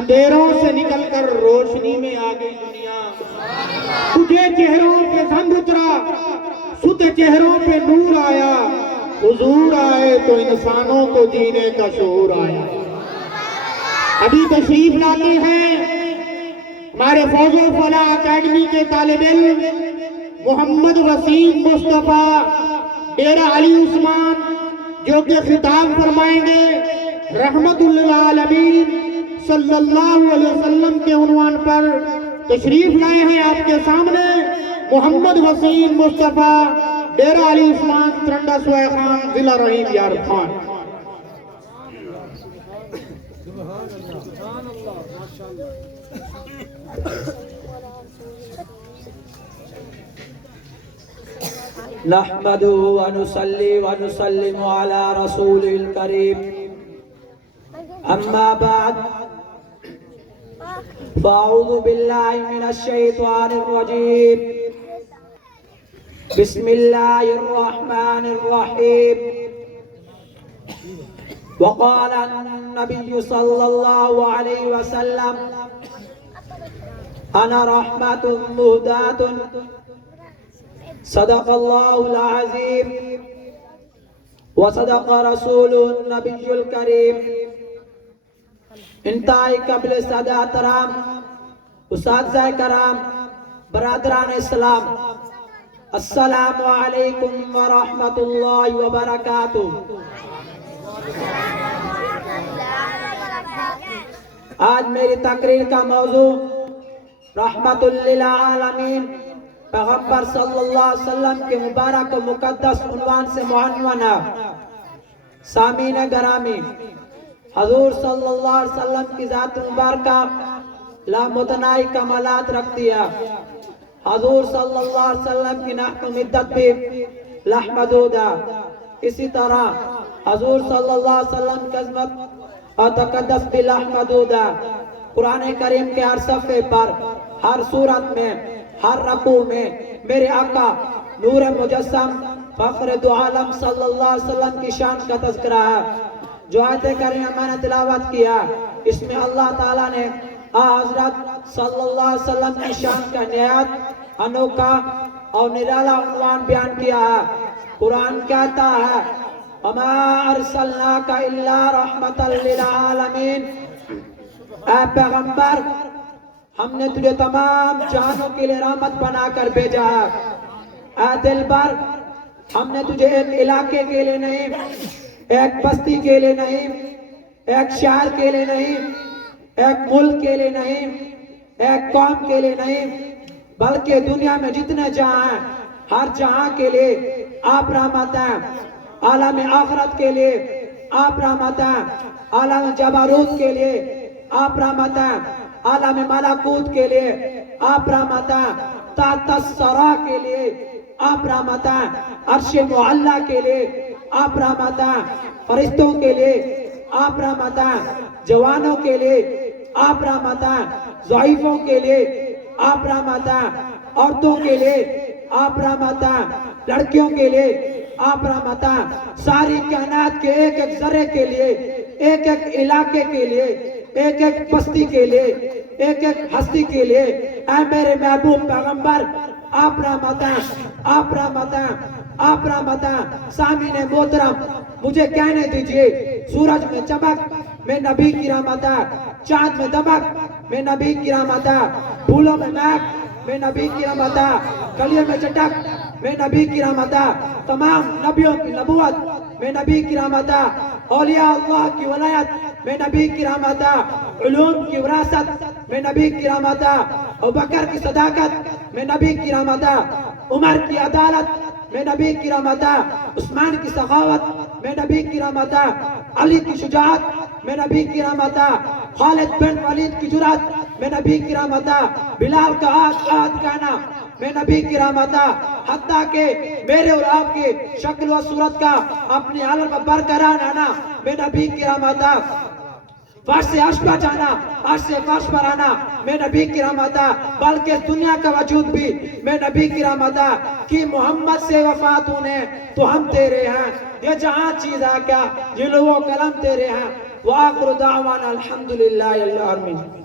اندھیروں سے نکل کر روشنی میں آ گئی دنیا، تجھے چہروں پہ زنگ اترا، ستے چہروں پہ نور آیا، حضور آئے تو انسانوں کو جینے کا شعور آیا۔ ابھی تشریف لاتے ہیں ہمارے فوز و فلاح اکیڈمی کے طالب علم محمد وسیم مصطفیٰ ڈیرہ علی عثمان، جو کہ خطاب فرمائیں گے رحمت للعالمین صلی اللہ علیہ وسلم کے عنوان پر تشریف لائے ہیں آپ کے سامنے محمد وسیم مصطفیٰ ڈیرہ علی عثمان، ترنڈا سوئے خان، ضلع رحیم یار خان۔ نحمد ونصلي ونسلم على رسول الكريم اما بعد فاعوذ بالله من الشيطان الرجيم بسم الله الرحمن الرحيم وقال النبي صلى الله عليه وسلم انا رحمة مهداة صدق الله العظيم وصدق رسول النبي الكريم۔ انتہائی قبل سادات کرام، اساتذہ کرام، برادران اسلام، السلام علیکم ورحمۃ اللہ وبرکاتہ۔ آج میری تقریر کا موضوع رحمت للعالمین پیغمبر صلی اللہ علیہ وسلم کے مبارک و مقدس عنوان سے معنون ہے۔ سامعین گرامی، حضور صلی اللہ علیہ وسلم کی ذات مبارکہ لامتناہی کمالات رکھتی ہے۔ حضور صلی اللہ علیہ وسلم کی نحو مدت بھی لامحدود ہے۔ اسی طرح حضور صلی اللہ علیہ وسلم کی عظمت اور تقدس بھی لامحدود ہے۔ قرآن کریم کے ہر صفحے پر، ہر صورت میں، ہر رکوع میں میرے آقا نور مجسم فخر دو عالم صلی اللہ علیہ وسلم کی شان کا تذکرہ ہے۔ جو آیت کریمہ میں نے تلاوت کیا، اس میں اللہ تعالیٰ نے حضرت صلی اللہ علیہ وسلم کی شان کا نہایت انوکھا اور نرالا عنوان بیان کیا ہے۔ قرآن کہتا ہے وَمَا أَرْسَلْنَاكَ إِلَّا رَحْمَةً لِلْعَالَمِينَ، اے پیغمبر ہم نے تجھے تمام جہانوں کے لیے رحمت بنا کر بھیجا ہے۔ اے دلبر ہم نے تجھے ایک علاقے کے لیے نہیں، ایک بستی کے لیے نہیں، ایک شہر کے لیے نہیں، ایک ملک کے لیے نہیں، ایک قوم کے لیے نہیں، بلکہ دنیا میں جتنے جہاں ہیں ہر جہاں کے لیے آپ رحمت ہیں۔ عالم آخرت کے لیے آپ رحمت ہیں، عالم جبروت کے لیے آپ رحمت ہیں، عالم ملکوت کے لیے آپ رحمت ہیں، تحت الثری کے لیے آپ رحمت ہیں، عرش معلی کے لیے آپ رحمت ہیں، فرشتوں کے لیے آپ رحمت ہیں، جوانوں کے لیے آپ رحمت ہیں، ضعیفوں کے لیے آپ رحمت ہیں، عورتوں کے لیے آپ رحمت ہیں، لڑکیوں کے لیے آپ رحمت ہیں، ساری کائنات کے ایک ایک ذرے کے لیے، ایک ایک علاقے کے لیے، ایک ایک بستی کے لیے، ایک ایک ہستی کے لیے اے میرے محبوب پیغمبر آپ رحمت ہیں، آپ رحمت ہیں، آپ رحمت ہیں۔ سامعین محترم، مجھے کہنے دیجئے سورج میں چمک میں نبی کی رحمت ہے، چاند میں دمک میں نبی کی رحمت ہے، پھولوں میں مہک میں نبی کی رحمت ہے، کلیوں میں چٹک میں نبی کی رحمت ہے، تمام نبیوں کی نبوت میں نبی کی رحمت ہے، اولیاء اللہ کی ولایت میں نبی کی رحمت ہے، علوم کی وراثت میں نبی کی رحمت ہے، ابوبکر کی صداقت میں نبی کی رحمت ہے، عمر کی عدالت میں نبی کی رحمت ہے، عثمان کی سخاوت میں نبی کی رحمت ہے، علی کی شجاعت میں نبی کی رحمت ہے، خالد بن ولید کی جرأت میں نبی کی رحمت ہے، بلال کا آہد کہنا میں نبی کی رحمت ہے، حتیٰ کہ میرے اور آپ کی شکل و صورت کا اپنی حالت میں برقرار رہنا میں نبی کی رحمت ہے، فرش سے عرش پر جانا، عرش سے فرش پر آنا میں نبی کی رحمت ہے، بلکہ اس دنیا کا وجود بھی میں نبی کی رحمت ہے کہ محمد سے وفات ہونے تو ہم تیرے ہیں، یہ جہاں چیز ہے کیا یہ لوگوں قلم تیرے ہیں، وآخر دعوانا الحمد لله رب العالمين.